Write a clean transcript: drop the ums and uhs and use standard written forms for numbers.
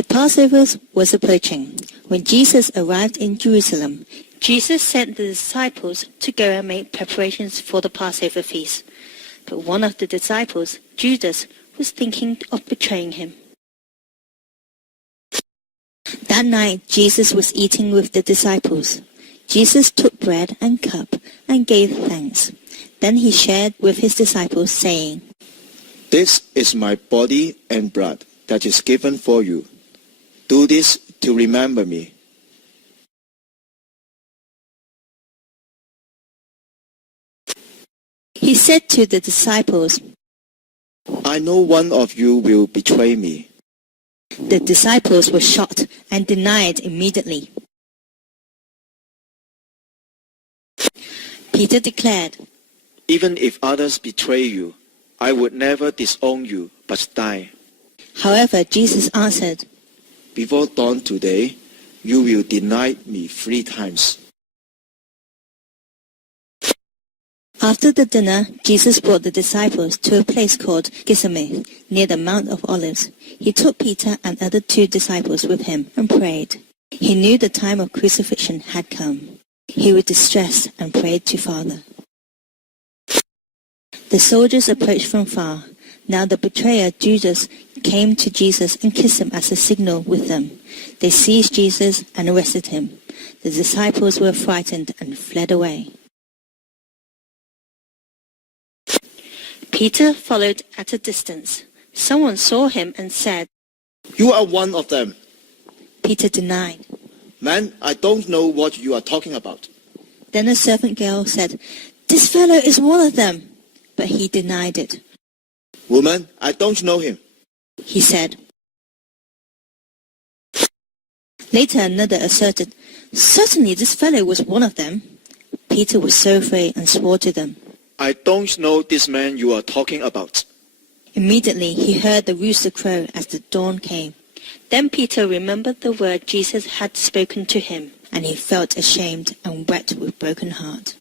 The Passover was approaching. When Jesus arrived in Jerusalem, Jesus sent the disciples to go and make preparations for the Passover feast. But one of the disciples, Judas, was thinking of betraying him. That night Jesus was eating with the disciples. Jesus took bread and cup and gave thanks. Then he shared with his disciples, saying, "This is my body and blood that is given for you. Do this to remember me." He said to the disciples, "I know one of you will betray me." The disciples were shocked and denied immediately. Peter declared, "Even if others betray you, I would never disown you, but die." However, Jesus answered, "Before dawn today, you will deny me 3 times. After the dinner, Jesus brought the disciples to a place called Gethsemane, near the Mount of Olives. He took Peter and other 2 disciples with him and prayed. He knew the time of crucifixion had come. He was distressed and prayed to Father. The soldiers approached from far. Now the betrayer, Judas, came to Jesus and kissed him as a signal with them. They seized Jesus and arrested him. The disciples were frightened and fled away. Peter followed at a distance. Someone saw him and said, "You are one of them." Peter denied. "Man, I don't know what you are talking about." Then a servant girl said, "This fellow is one of them." But he denied it. "Woman, I don't know him." He said. Later another asserted, "Certainly this fellow was one of them." Peter was so afraid and swore to them. "I don't know this man you are talking about." Immediately he heard the rooster crow as the dawn came. Then Peter remembered the word Jesus had spoken to him. And he felt ashamed and wept with broken heart.